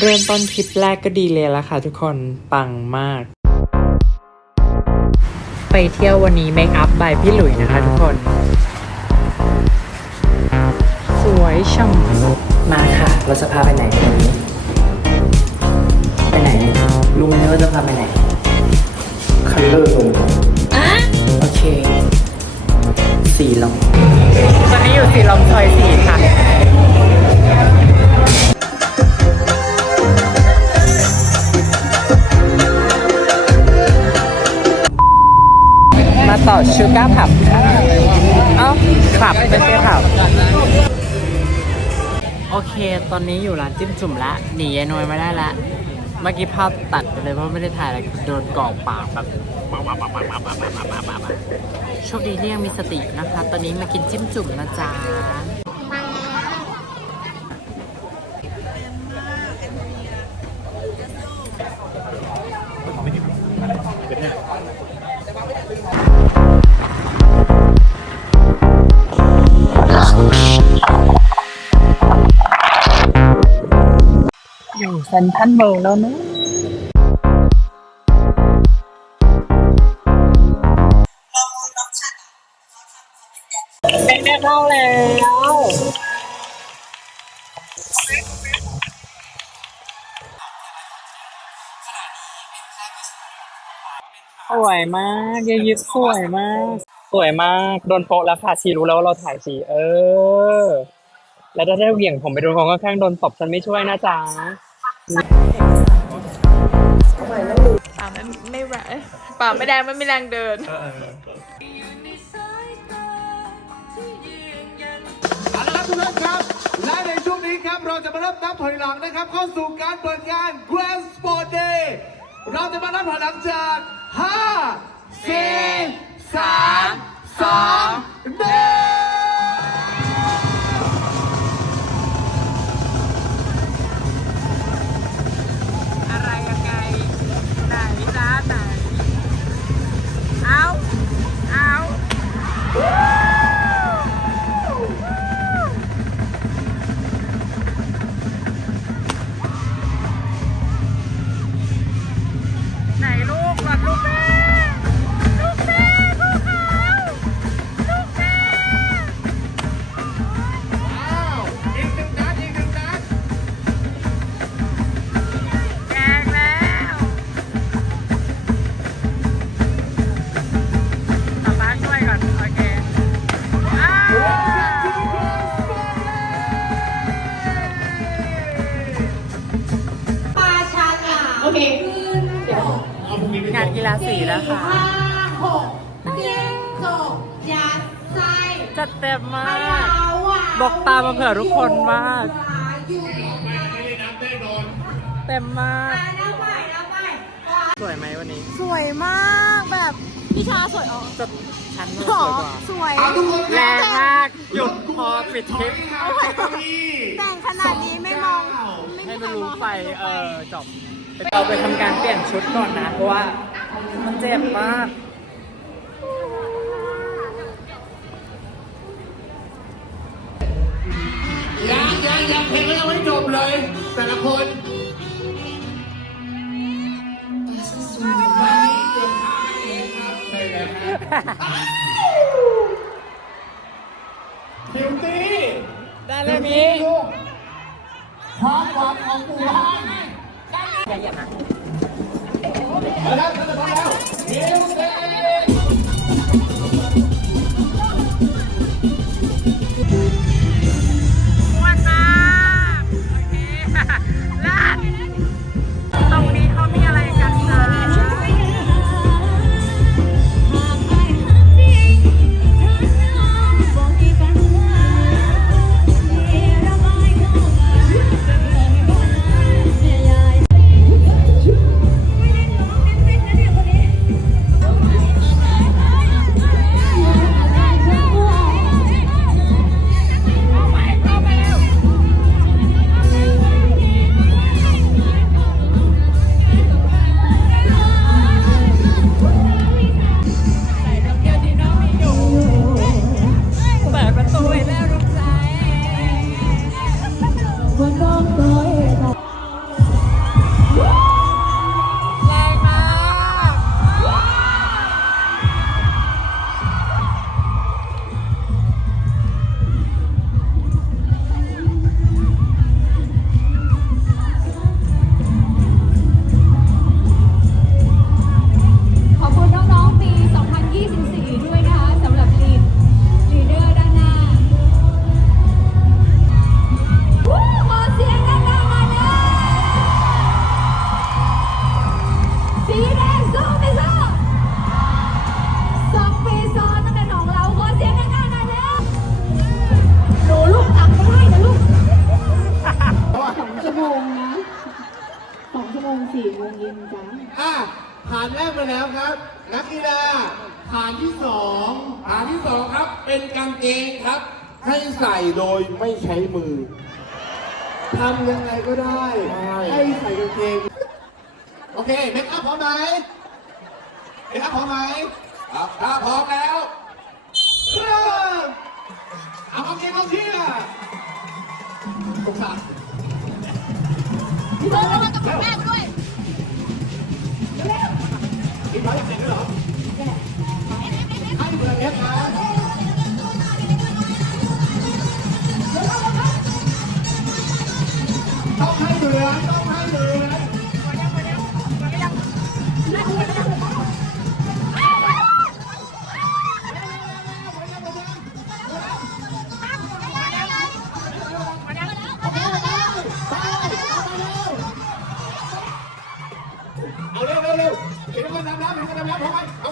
เริ่มต้นทริปแรกก็ดีเลยละค่ะทุกคนปังมาก ไปเที่ยววันนี้เมคอัพบายพี่หลุยนะคะทุกคน สวยช่ำมาค่ะ เราจะพาไปไหนวันนี้ ไปไหนเนี่ยรู้ไหมว่าจะพาไปไหน ต่อชูกาผับ เอ้าขับไม่ใช่ผับ โอเค ตอนนี้อยู่ร้านจิ้มจุ่มละ หนียายนวยมาได้ละ เมื่อกี้ภาพตัดไปเลยเพราะไม่ได้ถ่ายอะไรโดนกรอกปากแบบโชคดีที่ยังมีสตินะคะ ตอนนี้มากินจิ้มจุ่มนะจ๊ะอยู่ เซนทรันเวิลด์แล้วนะเป็นแม่เข้าแล้วสวยมากยายยิบสวยมาก สวยมาก โดนโปะแล้วค่ะชีรู้แล้วว่าเราถ่ายชีเออ แล้วถ้าได้เหวี่ยงผมไปโดนของข้างๆโดนตบฉันไม่ช่วยนะจ๊ะ ป่าไม่ไม่แรงป่าไม่แดงไม่มีแรงเดินเอาละครับทุกท่านครับ และในช่วงนี้ครับเราจะมาเริ่มนับถอยหลังนะครับ เข้าสู่การเปิดงาน Grand Sport Day เราจะมานับถอยหลังจาก 5 4 3 2 1 งานกีฬาสีแล้วค่ะห้าหกเจ็ดจบยัดไส้จัดเต็มมาปลากหวานบอกตามมาเผื่อทุกคนมากปลาอยู่เต็มมากปลาน้ำใหม่น้ำใหม่ปลาสวยไหมวันนี้ สวยมากแบบพี่ชาสวยออกจะฉันว่าหรสอวยกว่าสวยเอาทุกคนคแรรับงมากหยุดพอปิดคลิปแต่งขนาดนี้ไม่มองให้มันรู้ไปเออจบเราไปทำการเปลี่ยนชุดก่อนนะเพราะว่า มันเจ็บมาก ยังยังยังเพลงก็ยังไม่จบเลย แต่ละคนบิวตี้ได้เลยมีลูกความของหมู่บ้านอย่าเหยียบนะ มาแล้วท่านจะพร้อมแล้วบิวตี้ อนสี่โมงเย็นจ้าอะฐานแรกไปแล้วครับ นักกีฬาฐานที่สองฐานที่สองครับ เป็นกางเกงครับ ให้ใส่โดยไม่ใช้มือ ทำยังไงก็ได้ให้ใส่กางเกงโอเคเมคอัพพร้อมไหมเมคอัพพร้อมไหมครับถ้าพร้อมแล้วเริ่มเอากางเกงลงที่อะสงสาร พี่เบิร์ดแล้วก็กับแม่ด้วย ร้อเป็นต์ด้วยเหรให้เบอร์เล็กครับ รับเห็นกระดมรับผมไป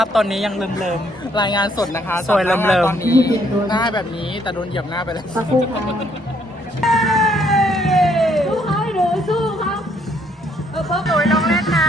าพตอนนี้ยังเลิมเลิมรายงานสดนะคะสวยเริ่มๆจากหน้างานตอนนี้หน้าแบบนี้แต่โดนเหยียบหน้าไปแล้วสู้เขาให้หนูสู้เขาเออเพิ่มสวยลงเล่นนะ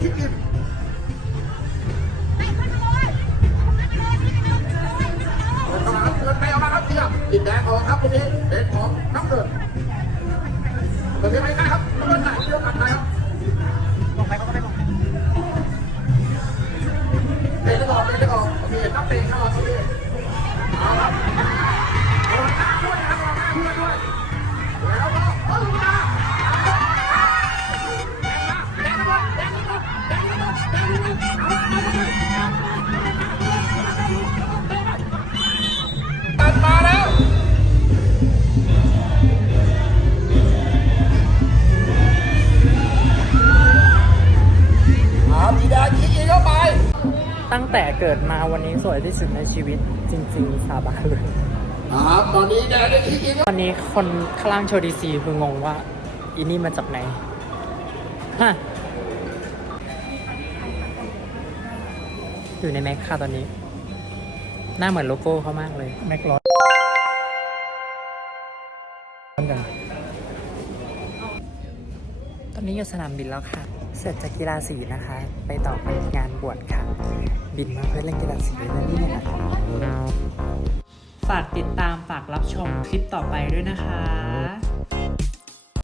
to give เกิดมาวันนี้สวยที่สุดในชีวิตจริง ๆ สาบานเลยครับตอนนี้แดนได้ที่กินตอนนี้คนข้างล่างโชว์ดีซีคืองงว่าอีนี่มาจากไหนฮะอยู่ในแม็กค่ะตอนนี้ หน้าเหมือนโลโก้เขามากเลยแม็กร้อนตอนนี้อยู่สนามบินแล้วค่ะ เสร็จจากกีฬาสีนะคะ ไปต่อไปงานบวชค่ะ บินมาเพื่อเล่นกีฬาสีเลยนะเนี่ยนะคะฝากติดตามฝากรับชมคลิปต่อไปด้วยนะคะ